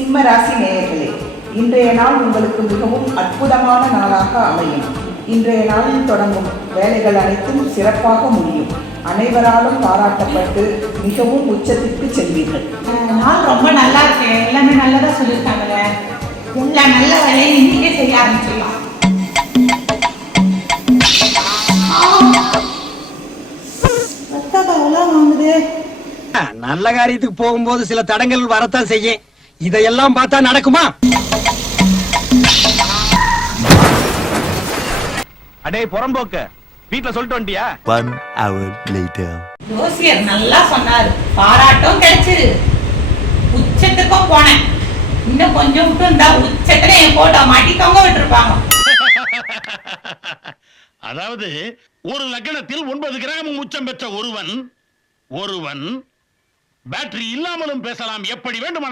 சிம்ம ராசி நேயர்களே, இன்றைய நாள் உங்களுக்கு மிகவும் அற்புதமான நாளாக அமையும். இன்றைய நாளில் தொடங்கும் வேலைகள் அனைத்தும் சிறப்பாக முடியும். அனைவராலும் பாராட்டப்பட்டு மிகவும் உச்சத்திற்கு செல்வீர்கள். நாள் ரொம்ப நல்லா இருக்கு. எல்லாமே நல்லதா சொல்லியிருக்காங்க. எல்லா நல்ல வேலையும் இன்னைக்கே செய்ய ஆரம்பிச்சிடலாம். நல்ல காரியத்துக்கு போகும்போது சில தடங்கள் வரத்தான் செய்யும். இதையெல்லாம் பார்த்தா நடக்குமா? அடே புறம்போக்க, வீட்டுல சொல்லிட்டு வந்துட்டியா? 1 hour later. ஜோசியர் நல்லா சொன்னாரு. பாராட்டும் கிடைச்சிரு. உச்சத்துக்கும் போனேன். இன்னும் கொஞ்சம் விட்டு இருந்தா உச்சத்துல என் போட்டோ மாட்டி தொங்க விட்டுருப்பாங்க. அதாவது ஒரு லக்னத்தில் 9 கிராம் உச்சம் பெற்ற ஒருவன் பேட்டரி இல்லாமலும் பேசலாம், எப்படி வேண்டுமானாலும்